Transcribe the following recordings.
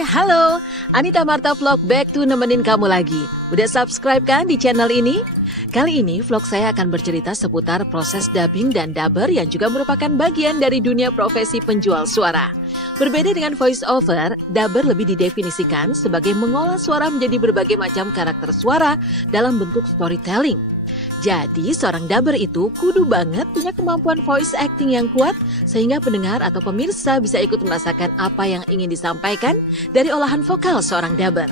Hai, halo. Anita Marta Vlog back to nemenin kamu lagi. Udah subscribe kan di channel ini? Kali ini vlog saya akan bercerita seputar proses dubbing dan dubber yang juga merupakan bagian dari dunia profesi penjual suara. Berbeda dengan voice over, dubber lebih didefinisikan sebagai mengolah suara menjadi berbagai macam karakter suara dalam bentuk storytelling. Jadi, seorang dubber itu kudu banget punya kemampuan voice acting yang kuat sehingga pendengar atau pemirsa bisa ikut merasakan apa yang ingin disampaikan dari olahan vokal seorang dubber.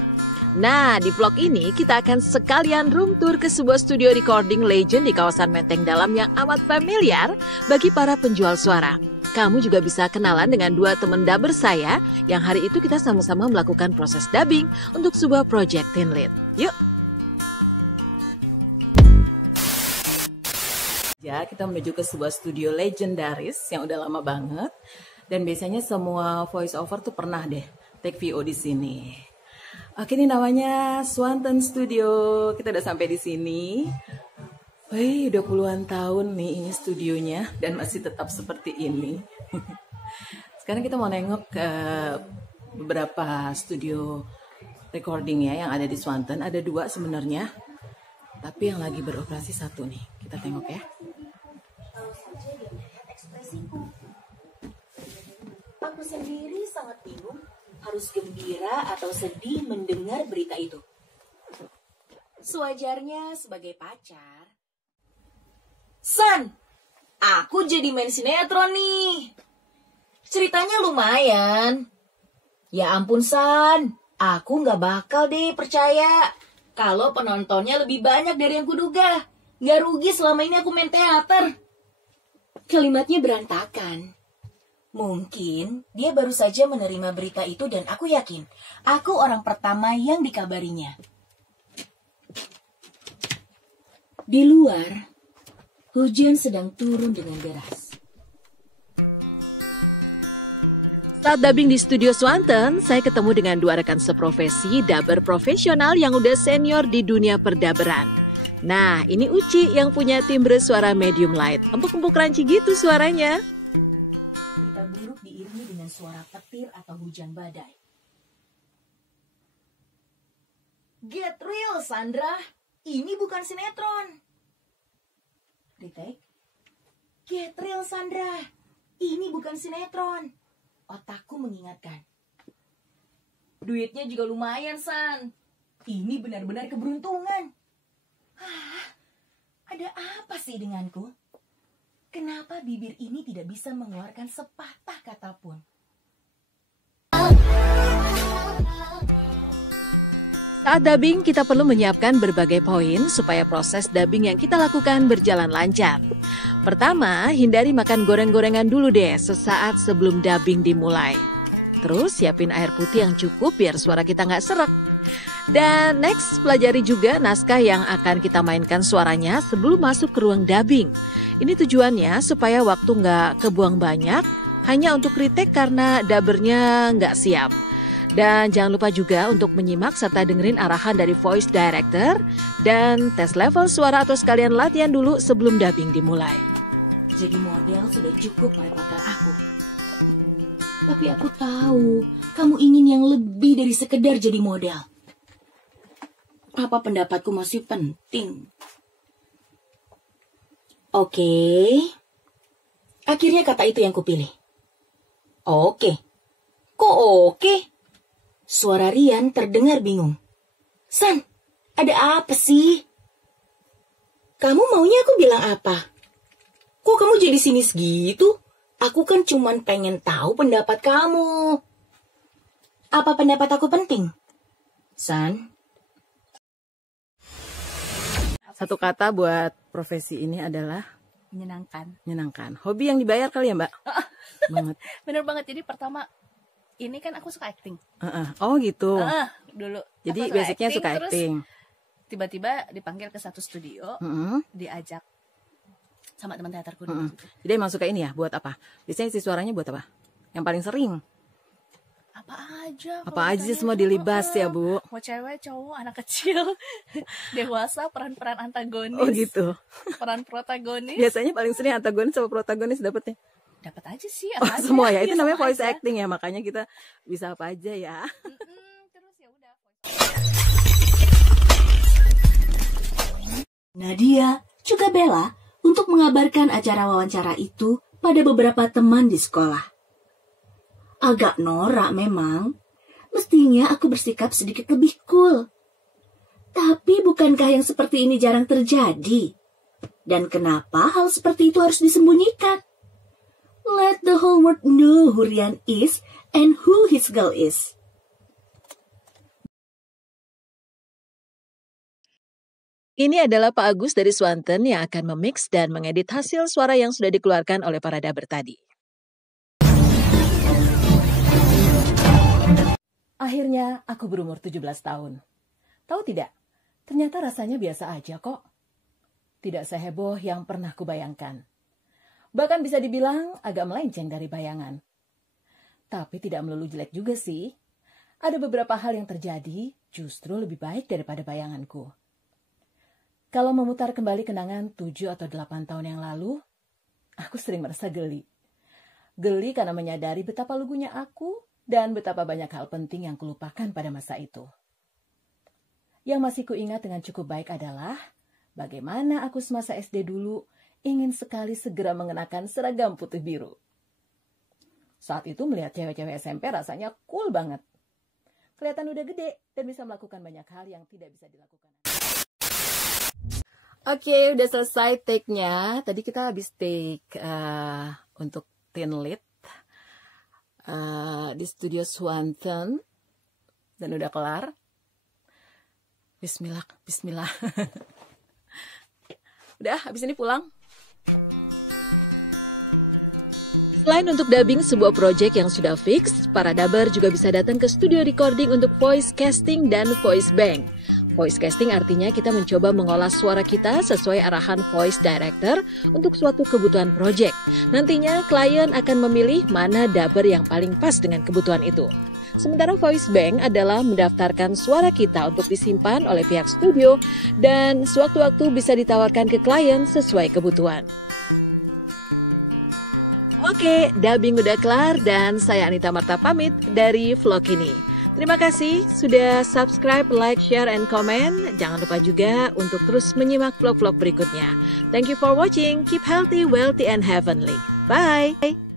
Nah, di vlog ini kita akan sekalian room tour ke sebuah studio recording legend di kawasan Menteng Dalam yang amat familiar bagi para penjual suara. Kamu juga bisa kenalan dengan dua teman dubber saya yang hari itu kita sama-sama melakukan proses dubbing untuk sebuah project teen lead. Yuk! Ya, kita menuju ke sebuah studio legendaris yang udah lama banget. Dan biasanya semua voice over tuh pernah deh take VO di sini. Oke, ini namanya Swanton Studio. Kita udah sampai di sini. Wih, udah puluhan tahun nih ini studionya dan masih tetap seperti ini. Sekarang kita mau nengok ke beberapa studio recording ya yang ada di Swanton. Ada dua sebenarnya, tapi yang lagi beroperasi satu nih. Kita tengok ya. Aku sendiri sangat bingung harus gembira atau sedih mendengar berita itu. Sewajarnya sebagai pacar. San, aku jadi main sinetron nih. Ceritanya lumayan. Ya ampun San, aku gak bakal deh percaya kalau penontonnya lebih banyak dari yang kuduga. Gak rugi selama ini aku main teater. Kalimatnya berantakan. Mungkin dia baru saja menerima berita itu dan aku yakin aku orang pertama yang dikabarinya. Di luar, hujan sedang turun dengan deras. Saat dubbing di studio Swanton, saya ketemu dengan dua rekan seprofesi dubber profesional yang udah senior di dunia perdaberan. Nah, ini Uci yang punya timbre suara medium light. Empuk-empuk crunchy gitu suaranya. Berita buruk diiringi dengan suara petir atau hujan badai. Get real, Sandra. Ini bukan sinetron. Retake. Get real, Sandra. Ini bukan sinetron. Otakku mengingatkan. Duitnya juga lumayan, San. Ini benar-benar keberuntungan. Ada apa sih denganku? Kenapa bibir ini tidak bisa mengeluarkan sepatah kata pun? Saat dubbing, kita perlu menyiapkan berbagai poin supaya proses dubbing yang kita lakukan berjalan lancar. Pertama, hindari makan goreng-gorengan dulu deh sesaat sebelum dubbing dimulai. Terus siapin air putih yang cukup biar suara kita nggak serak. Dan next, pelajari juga naskah yang akan kita mainkan suaranya sebelum masuk ke ruang dubbing. Ini tujuannya supaya waktu nggak kebuang banyak, hanya untuk retake karena dubbernya nggak siap. Dan jangan lupa juga untuk menyimak serta dengerin arahan dari voice director dan tes level suara atau sekalian latihan dulu sebelum dubbing dimulai. Jadi model sudah cukup merepotkan aku. Tapi aku tahu, kamu ingin yang lebih dari sekedar jadi model. Apa pendapatku masih penting? Oke. Akhirnya kata itu yang kupilih. Oke. Kok oke? Suara Rian terdengar bingung. San, ada apa sih? Kamu maunya aku bilang apa? Kok kamu jadi sinis gitu? Aku kan cuman pengen tahu pendapat kamu. Apa pendapat aku penting? San? Satu kata buat profesi ini adalah menyenangkan. Hobi yang dibayar kali ya, Mbak? Banget. Bener banget. Jadi pertama ini kan aku suka acting. Oh gitu. Dulu. Jadi basicnya suka terus acting. Tiba-tiba dipanggil ke satu studio, diajak sama teman teaterku. Jadi emang suka ini ya, buat apa? Biasanya isi suaranya buat apa? Yang paling sering? Apa aja Semua dilibas ya, Bu? Mau cewek, cowok, anak kecil, dewasa, peran-peran antagonis. Oh gitu. Peran protagonis. Biasanya paling sering antagonis sama protagonis dapetnya. dapat aja sih Oh, apa aja. semua ya, itu Iya, namanya sama voice aja. acting ya, makanya kita bisa apa aja ya. Terus ya udah. Nadia juga Bella untuk mengabarkan acara wawancara itu pada beberapa teman di sekolah. Agak norak memang. Mestinya aku bersikap sedikit lebih cool. Tapi bukankah yang seperti ini jarang terjadi? Dan kenapa hal seperti itu harus disembunyikan? Let the whole world know who Rian is and who his girl is. Ini adalah Pak Agus dari Swanten yang akan memix dan mengedit hasil suara yang sudah dikeluarkan oleh para daber tadi. Akhirnya aku berumur 17 tahun. Tahu tidak? Ternyata rasanya biasa aja kok. Tidak seheboh yang pernah kubayangkan. Bahkan bisa dibilang agak melenceng dari bayangan. Tapi tidak melulu jelek juga sih. Ada beberapa hal yang terjadi justru lebih baik daripada bayanganku. Kalau memutar kembali kenangan 7 atau 8 tahun yang lalu, aku sering merasa geli. Geli karena menyadari betapa lugunya aku dan betapa banyak hal penting yang kulupakan pada masa itu. Yang masih kuingat dengan cukup baik adalah bagaimana aku semasa SD dulu ingin sekali segera mengenakan seragam putih biru. Saat itu melihat cewek-cewek SMP rasanya cool banget. Kelihatan udah gede dan bisa melakukan banyak hal yang tidak bisa dilakukan. Oke, udah selesai take-nya. Tadi kita habis take untuk teen lead di studio Swanten dan udah kelar. Bismillah, bismillah. Udah, habis ini pulang. Selain untuk dubbing sebuah proyek yang sudah fix, para daber juga bisa datang ke studio recording untuk voice casting dan voice bank. Voice casting artinya kita mencoba mengolah suara kita sesuai arahan voice director untuk suatu kebutuhan proyek. Nantinya klien akan memilih mana daber yang paling pas dengan kebutuhan itu. Sementara voice bank adalah mendaftarkan suara kita untuk disimpan oleh pihak studio dan sewaktu-waktu bisa ditawarkan ke klien sesuai kebutuhan. Oke, dubbing udah kelar dan saya Anita Marta pamit dari vlog ini. Terima kasih sudah subscribe, like, share, and comment. Jangan lupa juga untuk terus menyimak vlog-vlog berikutnya. Thank you for watching. Keep healthy, wealthy, and heavenly. Bye!